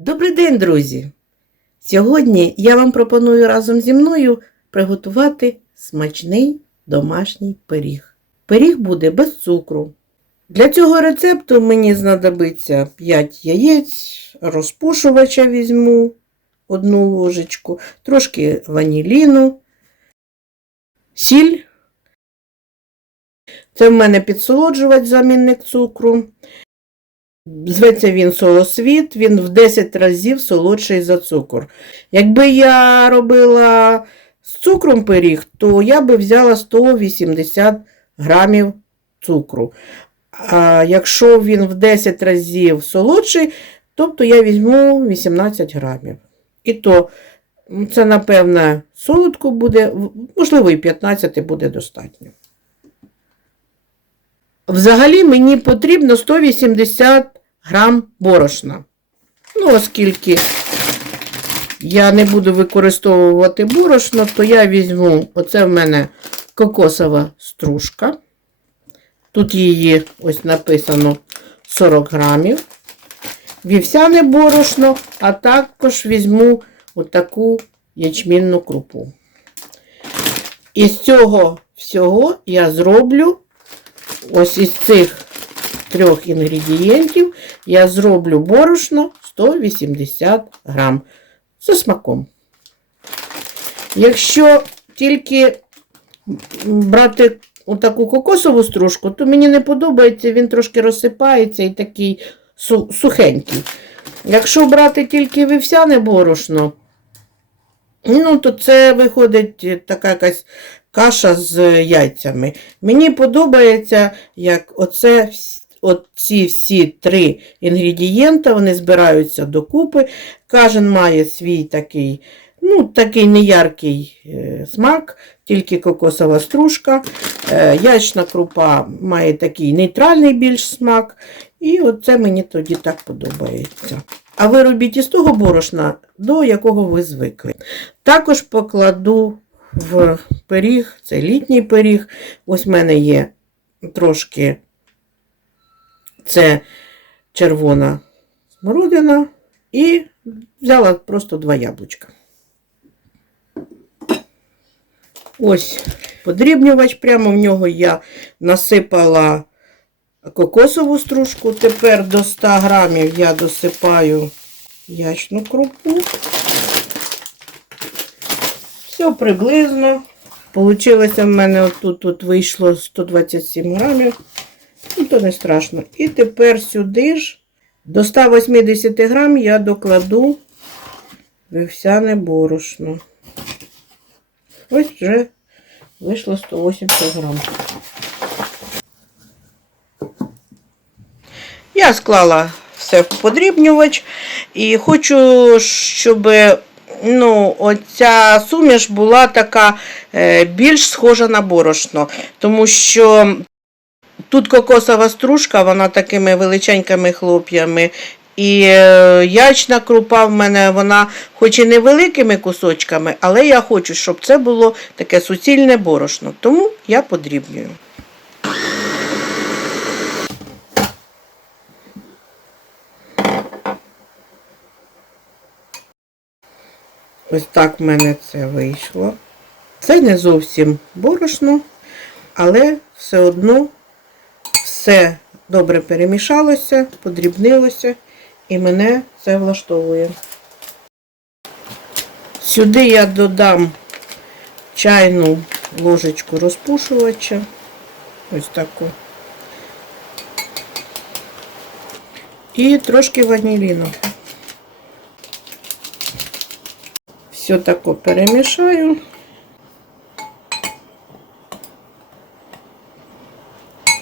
Добрий день, друзі! Сьогодні я вам пропоную разом зі мною приготувати смачний домашній пиріг. Пиріг буде без цукру. Для цього рецепту мені знадобиться 5 яєць, розпушувача візьму одну ложечку, трошки ваніліну, сіль. Це в мене підсолоджувач замінник цукру. Зветься він солосвіт, він в 10 разів солодший за цукор. Якби я робила з цукром пиріг, то я би взяла 180 грамів цукру. А якщо він в 10 разів солодший, тобто я візьму 18 грамів. І то це, напевно, солодко буде, можливо, і 15 буде достатньо. Взагалі мені потрібно 180 грам борошна. Ну, оскільки я не буду використовувати борошно, то я візьму, оце в мене кокосова стружка. Тут її ось написано 40 грамів. Вівсяне борошно, а також візьму отаку ячмінну крупу. Із цього всього я зроблю ось із цих трьох інгредієнтів я зроблю борошно 180 грам за смаком. Якщо тільки брати отаку кокосову стружку, то мені не подобається, він трошки розсипається і такий сухенький. Якщо брати тільки вівсяне борошно, ну, то це виходить така якась каша з яйцями. Мені подобається, як оце, оці всі три інгредієнта, вони збираються докупи. Кожен має свій такий, ну, такий неяркий е, смак, тільки кокосова стружка. Е, яєчна крупа має такий нейтральний більш смак. І оце мені тоді так подобається. А ви робіть із того борошна, до якого ви звикли. Також покладу в пиріг, це літній пиріг. Ось в мене є трошки це червона смородина і взяла просто два яблучка. Ось подрібнювач, прямо в нього я насипала кокосову стружку. Тепер до 100 грамів я досипаю ячну крупу. Все приблизно. Получилося в мене отут тут вийшло 127 грамів. Ну, то не страшно. І тепер сюди ж до 180 грам я докладу вівсяне борошно. Ось вже вийшло 180 грам. Я склала все в подрібнювач і хочу, щоб ну, оця суміш була така е, більш схожа на борошно, тому що тут кокосова стружка, вона такими величенькими хлоп'ями. І е, ячна крупа в мене, вона хоч і невеликими кусочками, але я хочу, щоб це було таке суцільне борошно. Тому я подрібнюю. Ось так в мене це вийшло. Це не зовсім борошно, але все одно все добре перемішалося, подрібнилося, і мене це влаштовує. Сюди я додам чайну ложечку розпушувача. Ось таку. І трошки ваніліну. Все тако перемішаю.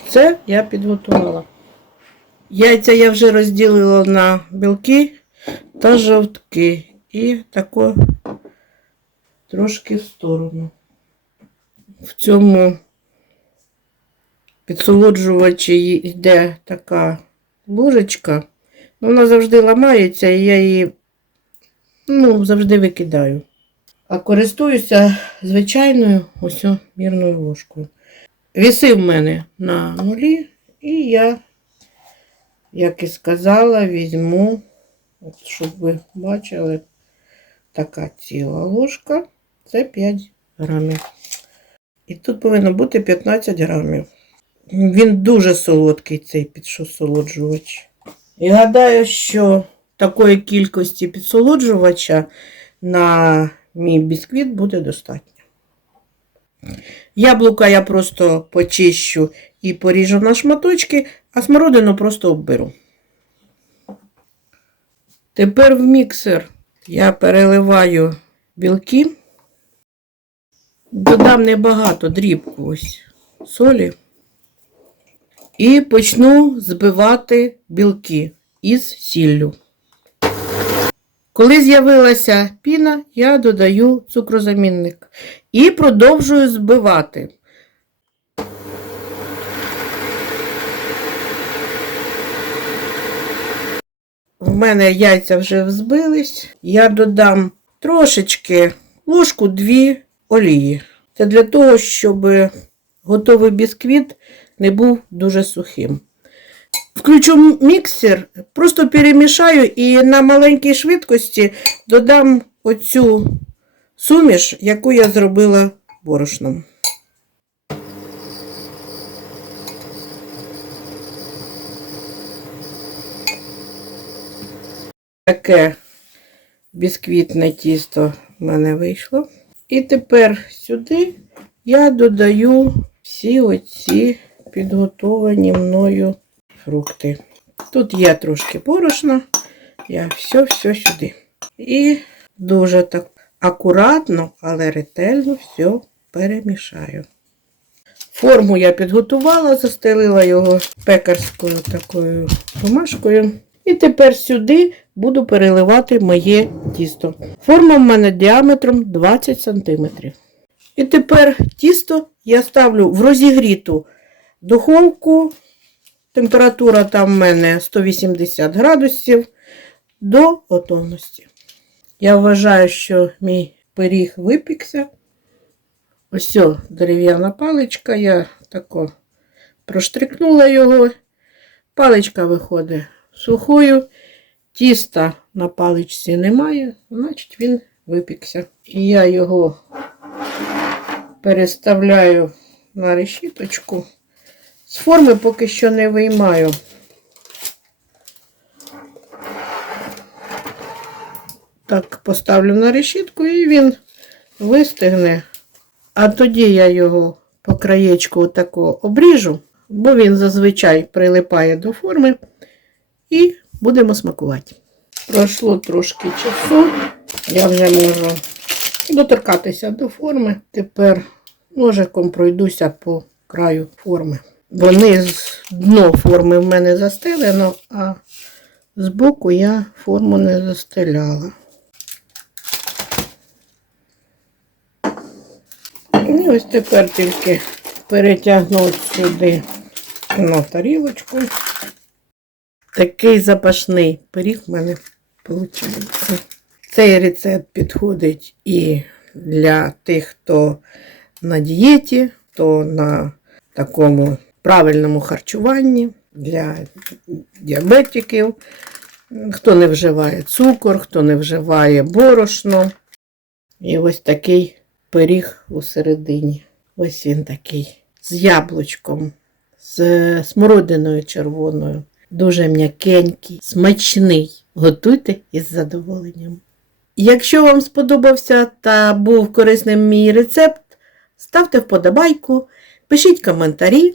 Це я підготувала. Яйця я вже розділила на білки та жовтки. І тако трошки в сторону. В цьому підсолоджувачі йде така ложечка. Вона завжди ламається, і я її ну, завжди викидаю. А користуюся звичайною ось мірною ложкою. Віси в мене на нулі, і я, як і сказала, візьму От, щоб ви бачили, така ціла ложка. Це 5 грамів. І тут повинно бути 15 грамів. Він дуже солодкий, цей підсолоджувач. І гадаю, що такої кількості підсолоджувача на мій бісквіт буде достатньо. Яблука я просто почищу і поріжу на шматочки, а смородину просто обберу. Тепер в міксер я переливаю білки, додам небагато дрібку ось солі і почну збивати білки із сіллю. Коли з'явилася піна, я додаю цукрозамінник і продовжую збивати. В мене яйця вже взбились. Я додам трошечки ложку дві олії. Це для того, щоб готовий бісквіт не був дуже сухим. Включу міксер, просто перемішаю і на маленькій швидкості додам оцю суміш, яку я зробила борошном. Таке бісквітне тісто в мене вийшло. І тепер сюди я додаю всі оці підготовані мною фрукти. Тут є трошки борошна, я все-все сюди. І дуже так акуратно, але ретельно все перемішаю. Форму я підготувала, застелила його пекарською такою бумажкою. І тепер сюди буду переливати моє тісто. Форма в мене діаметром 20 см. І тепер тісто я ставлю в розігріту духовку. Температура там в мене 180 градусів до готовності. Я вважаю, що мій пиріг випікся. Ось дерев'яна паличка, я тако проштрикнула його. Паличка виходить сухою. Тіста на паличці немає, значить він випікся. І я його переставляю на решіточку. З форми поки що не виймаю. Так, поставлю на решітку і він вистигне. А тоді я його по краєчку отако обріжу, бо він зазвичай прилипає до форми. І будемо смакувати. Пройшло трошки часу. Я вже можу доторкатися до форми. Тепер ножиком пройдуся по краю форми. Вони з дно форми в мене застелено, а збоку я форму не застеляла. І ось тепер тільки перетягну сюди на тарілочку. Такий запашний пиріг в мене виходить. Цей рецепт підходить і для тих, хто на дієті, хто на такому правильному харчуванні, для діабетиків, хто не вживає цукор, хто не вживає борошно. І ось такий пиріг у середині. Ось він такий. З яблучком, з смородиною червоною. Дуже м'якенький, смачний. Готуйте із задоволенням. Якщо вам сподобався та був корисним мій рецепт, ставте вподобайку, пишіть коментарі.